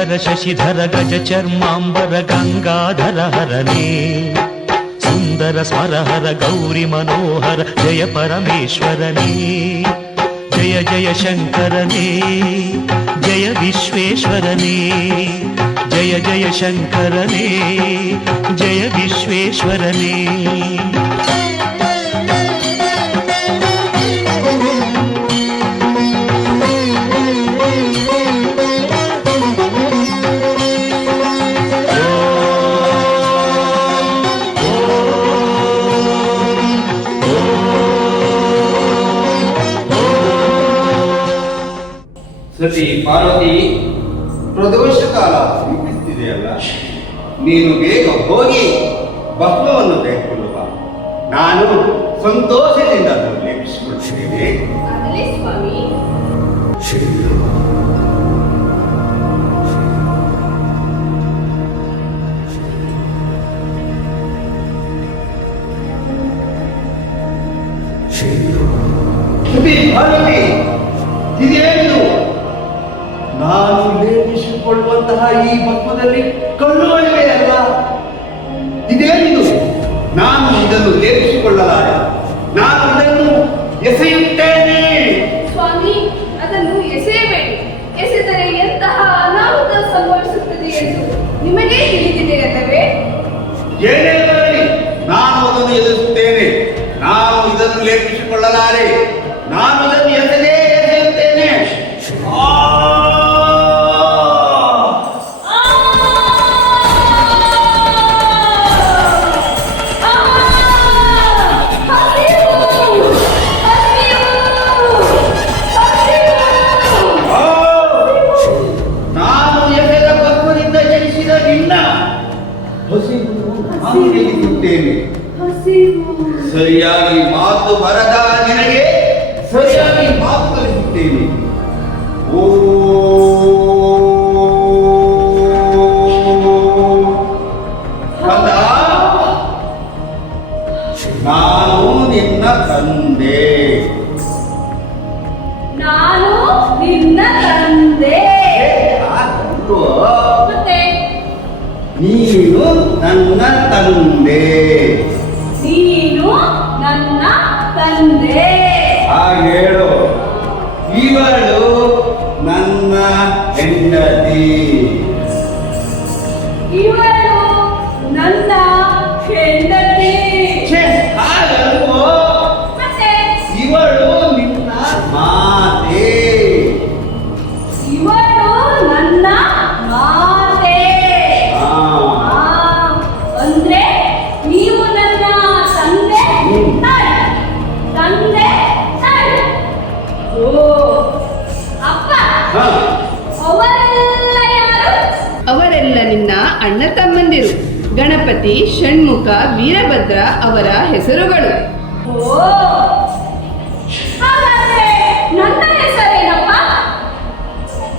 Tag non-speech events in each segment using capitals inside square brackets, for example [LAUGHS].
ధర శశిధర గజ చర్మాంబర గంగాధర హరనే సుందర స్మరహర గౌరి మనోహర జయ పరమేశ్వరనే జయ జయ శంకరనే జయ విశ్వేశ్వరనే జయ జయ శంకరనే జయ విశ్వేశ్వరనే ಸಂತೋಷದಿಂದ ಪಾರ್ವತಿ ಇದೇನು? ನಾನು ಲೇಪಿಸಿಕೊಳ್ಳುವಂತಹ ಈ ಭಸ್ಮದಲ್ಲಿ ಕಣ್ಣುಗಳಿವೆ ಅಲ್ಲ ಇದೇನಿದು? ನಾನು ಇದನ್ನು ಲೇಪಿಸಿಕೊಳ್ಳಲಾರೆ ನಾನು ಇದನ್ನು ಎಸೆಯುತ್ತೇನೆ. ಸ್ವಾಮಿ ಅದನ್ನು ಎಸೆಯಬೇಡಿ. ಎಸೆದರೆ ಎಂತಹ ಅನಾಹುತ ಸಂಭವಿಸುತ್ತದೆ ಎಂದು ನಿಮಗೆ ತಿಳಿದಿದೆ ಅಲ್ಲವೇ? ಏನೇ ನಾನು ಅದನ್ನು ಎದುರಿಸುತ್ತೇನೆ ನಾನು ಇದನ್ನು ಲೇಪಿಸಿಕೊಳ್ಳಲಾರೆ. ನಿನ್ನ ತಂದೆ. ನಾನು ನಿನ್ನ ತಂದೆ. ನೀನು ನನ್ನ ತಂದೆ. ನೀನು ನನ್ನ ತಂದೆ. ಹಾಗೆ ಹೇಳು. ಇವಳು ನನ್ನ ಹೆಂಡತಿ.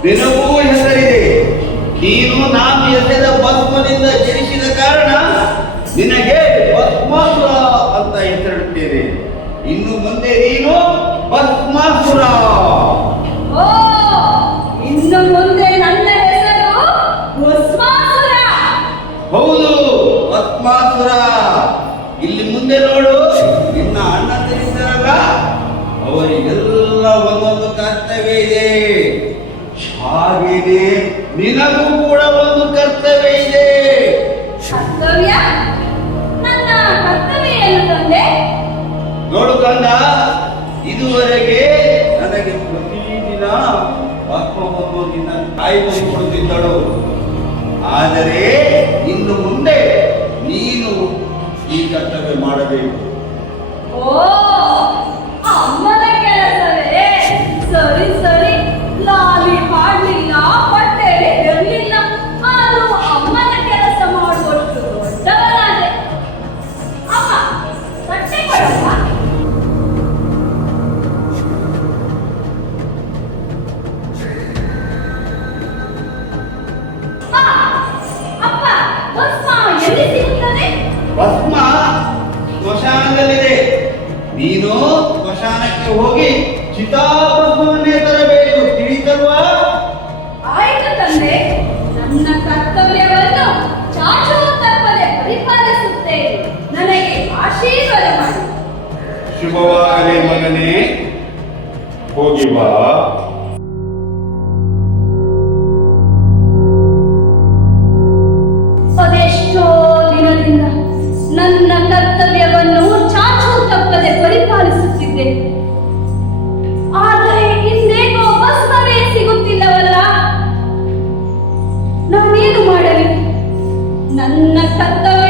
ನಿನಗೂ ಹೆಸರಿದೆ. ನೀನು ನಾನು ಎಸೆದ ಪದ್ಮದಿಂದ ಜನಿಸಿದ ಕಾರಣ ನಿನಗೆ ಭಸ್ಮಾಸುರ ಅಂತ ಹೆಸರಿಡುತ್ತೇನೆ. ಇನ್ನು ಮುಂದೆ ನೀನು ಭಸ್ಮಾಸುರ. ಇನ್ನು ಮುಂದೆ ನನ್ನ ಹೆಸರು ಭಸ್ಮಾಸುರ. ಹೌದು ಭಸ್ಮಾಸುರ. ಇಲ್ಲಿ ಮುಂದೆ ನೋಡು ನಿನ್ನ ಅಣ್ಣಂದಿರಿದ್ದಾರಲ್ಲ ಅವರಿಗೆಲ್ಲ ಒಂದೊಂದು ಕರ್ತವ್ಯ ಇದೆ. ಕೊಡುತ್ತಿದ್ದಳು. ಆದರೆ ಇನ್ನು ಮುಂದೆ ನೀನು ಈ ಕರ್ತವ್ಯ ಮಾಡಬೇಕು. ಸ್ಮಶಾನಕ್ಕೆ ಹೋಗಿ ಚಿತಾಭಸ್ಮವನ್ನೇ ತರಬೇಕು. ತಿಳಿತರುವ ಆಯ್ತು ತಂದೆ. ನನ್ನ ಕರ್ತವ್ಯವನ್ನು ಚಾಚುವ ತಪ್ಪದೆ ಪರಿಪಾಲಿಸುತ್ತೇನೆ. ನನಗೆ ಆಶೀರ್ವಾದ ಮಾಡಿ. ಶುಭವಾಗಲಿ ಮಗನೇ. ಹೋಗಿ ಬಾ. ಅದೆಷ್ಟೋ ದಿನದಿಂದ ನನ್ನ ಕರ್ತವ್ಯವನ್ನು ಚಾಚು ತಪ್ಪದೆ ಪರಿಪಾಲಿಸ ಪರಿಪಾಲಿಸುತ್ತಿದ್ದೆ ಆದರೆ ಇಂದೇಕೋ ಭಸ್ಮವೇ ಸಿಗುತ್ತಿಲ್ಲವಲ್ಲ? ನಾನೇನು ಮಾಡಲಿ? ನನ್ನ ಕರ್ತವ್ಯ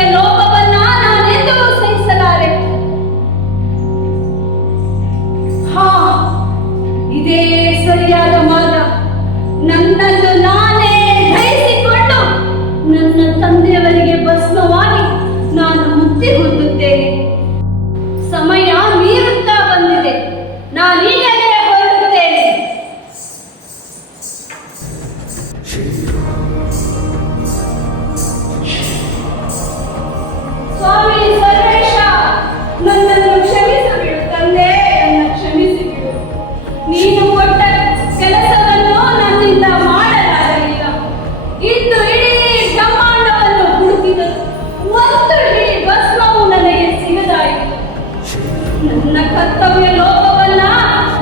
ನನ್ನ ಕರ್ತವ್ಯ ಲೋಪವನ್ನ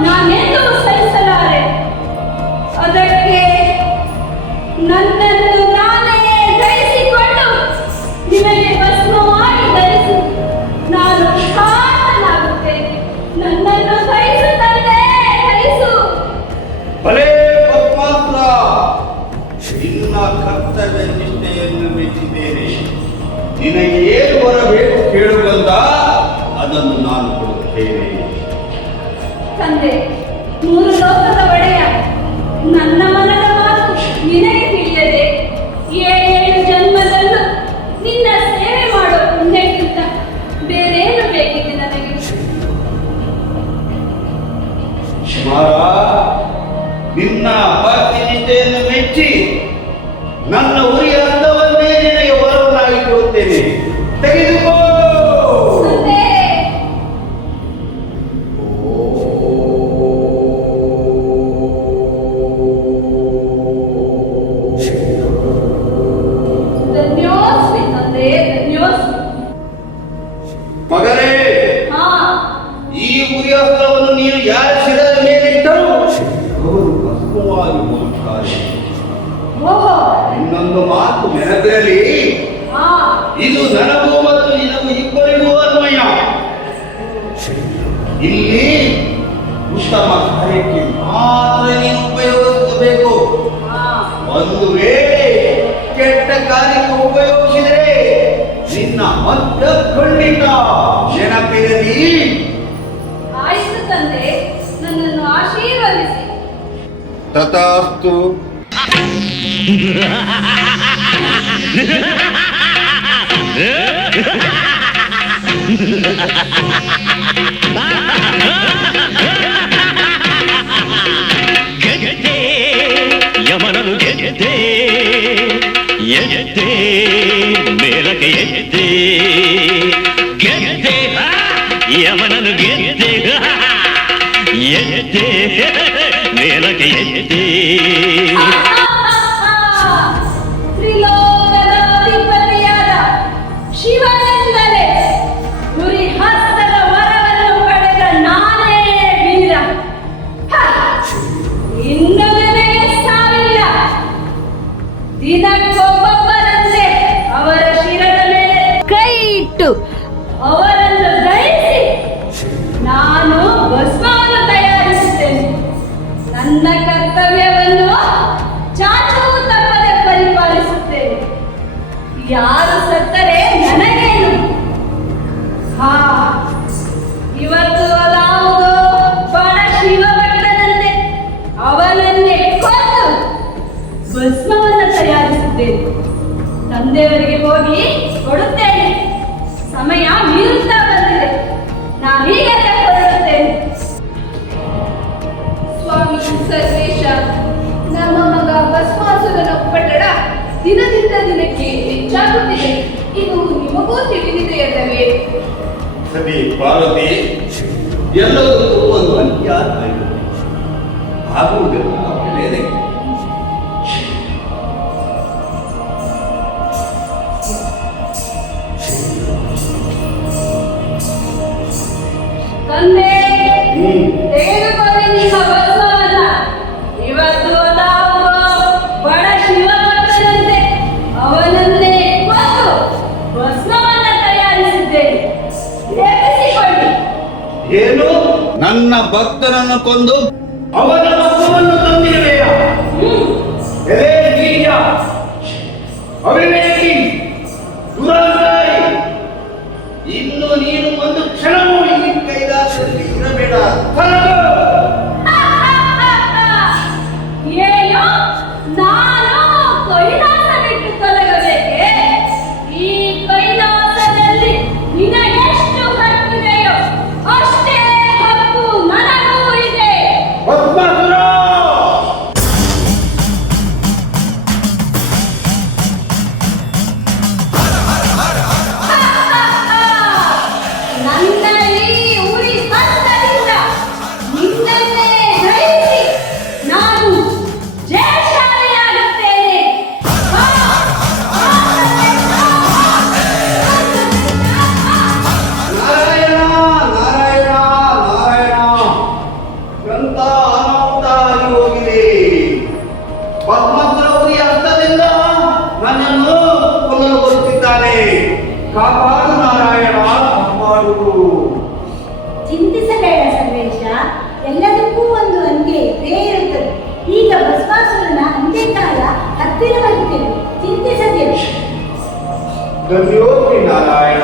ನಾನೆಂದೂ ಸಹಿಸಲಾರೆ ಅದಕ್ಕೆ ನನ್ನನ್ನು ನಾನು ತಂದೆ ಮೂರು ಲೋಕದ ಒಡೆಯ ನನ್ನ ಮನದ ಮಾತು ನಿನಗೆ ತಿಳಿಯದೆ ಏಳು ಜನ್ಮದಲ್ಲೂ ನಿನ್ನ ಸೇವೆ ಮಾಡೋ ಪುಣ್ಯಕ್ಕಿಂತ ಬೇರೇನು ಬೇಕಿದೆ ನನಗೆ? ನಿನ್ನ ಭಕ್ತಿ ನಿಷ್ಠೆಯನ್ನು ಮೆಚ್ಚಿ ನನ್ನ ಉರಿಯ ಇಲ್ಲಿ ಉತ್ತಮ ಕಾರ್ಯಕ್ಕೆ ಮಾತ್ರ ನೀನು ಉಪಯೋಗಿಸಬೇಕು. ಒಂದು ವೇಳೆ ಕೆಟ್ಟ ಕಾರ್ಯಕ್ಕೆ ಉಪಯೋಗಿಸಿದರೆ ನಿನ್ನ ಮಧ್ಯ ಖಂಡಿತ ನೆನಪಿರಲಿ ಆಯಿತು ತಂದೆ ನನ್ನನ್ನು ಆಶೀರ್ವದಿಸಿ. ತಥಾಸ್ತು. ಗೆದ್ದೆ [LAUGHS] Mm-hmm. ಹೋಗಿ ಕೊಡುತ್ತೇನೆ. ಸಮಯ ಮೀರುತ್ತಾ ಬಂದಿದೆ. ಹೊರಡುತ್ತೇನೆ ಸ್ವಾಮಿ ನಮ್ಮ ಉಪಟಳ ದಿನದಿಂದ ದಿನಕ್ಕೆ ಹೆಚ್ಚಾಗುತ್ತಿದೆ. ಇದು ನಿಮಗೂ ತಿಳಿದಿದೆಯಲ್ಲವೇ ಸರಿ ಪಾರ್ವತಿ, ಎಲ್ಲದಕ್ಕೂ ಒಂದು ಅಂತ್ಯ ಆಗುವುದಿಲ್ಲ ಏನು? ನನ್ನ ಭಕ್ತನನ್ನು ಕೊಂದು ಅವನ ಮಕ್ಕಳನ್ನು ತಂದಿರಲಿಲ್ಲ ಅವಿವೇಕಿ ಇನ್ನು ನೀನು ಒಂದು ಕ್ಷಣವೂ ಈ ಕೈಲಾಸದಲ್ಲಿ ಇರಬೇಡ. ಕಾಪಾಡು ನಾರಾಯಣ ಕಾಪಾಡು ಚಿಂತಿಸಬೇಡ ಸರ್ವೇಶ. ಎಲ್ಲದಕ್ಕೂ ಒಂದು ಅಂತ್ಯ ಇದ್ದೇ ಇರುತ್ತದೆ. ಈಗ ಬಸವಾಸುರನ ಅಂತ್ಯಕಾಲ ಹತ್ತಿರವಾಗುತ್ತದೆ ಚಿಂತಿಸಬೇಕು ಗಂಗೋತ್ರಿ ನಾರಾಯಣ.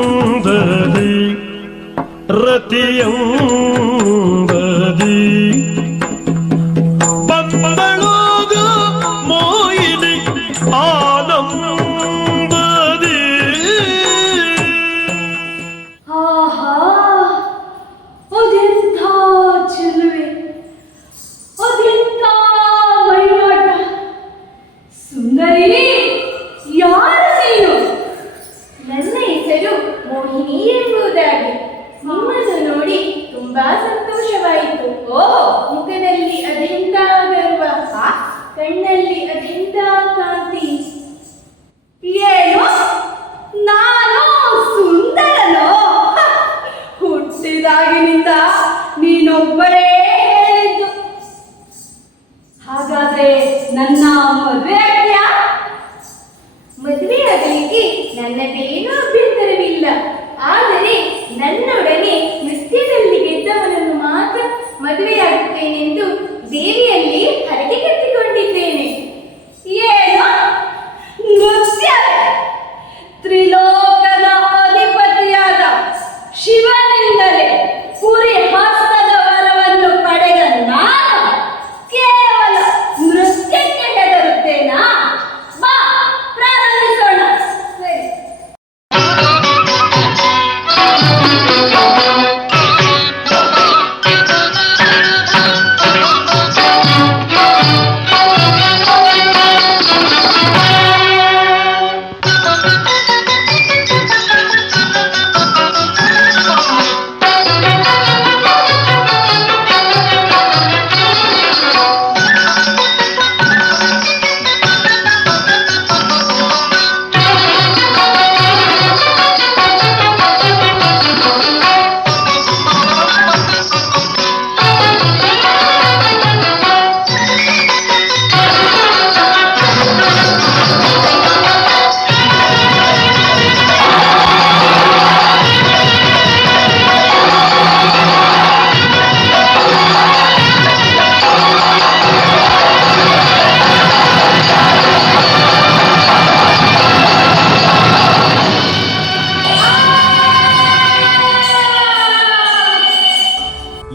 તે એવું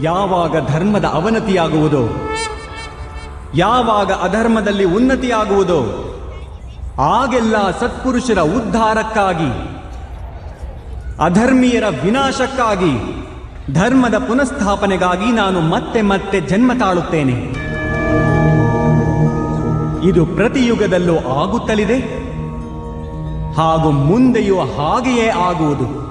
ಯಾವಾಗ ಧರ್ಮದ ಅವನತಿಯಾಗುವುದೋ, ಯಾವಾಗ ಅಧರ್ಮದಲ್ಲಿ ಉನ್ನತಿಯಾಗುವುದೋ, ಆಗೆಲ್ಲ ಸತ್ಪುರುಷರ ಉದ್ಧಾರಕ್ಕಾಗಿ, ಅಧರ್ಮೀಯರ ವಿನಾಶಕ್ಕಾಗಿ, ಧರ್ಮದ ಪುನಃಸ್ಥಾಪನೆಗಾಗಿ ನಾನು ಮತ್ತೆ ಮತ್ತೆ ಜನ್ಮ ತಾಳುತ್ತೇನೆ. ಇದು ಪ್ರತಿ ಯುಗದಲ್ಲೂ ಆಗುತ್ತಲಿದೆ, ಹಾಗೂ ಮುಂದೆಯೂ ಹಾಗೆಯೇ ಆಗುವುದು.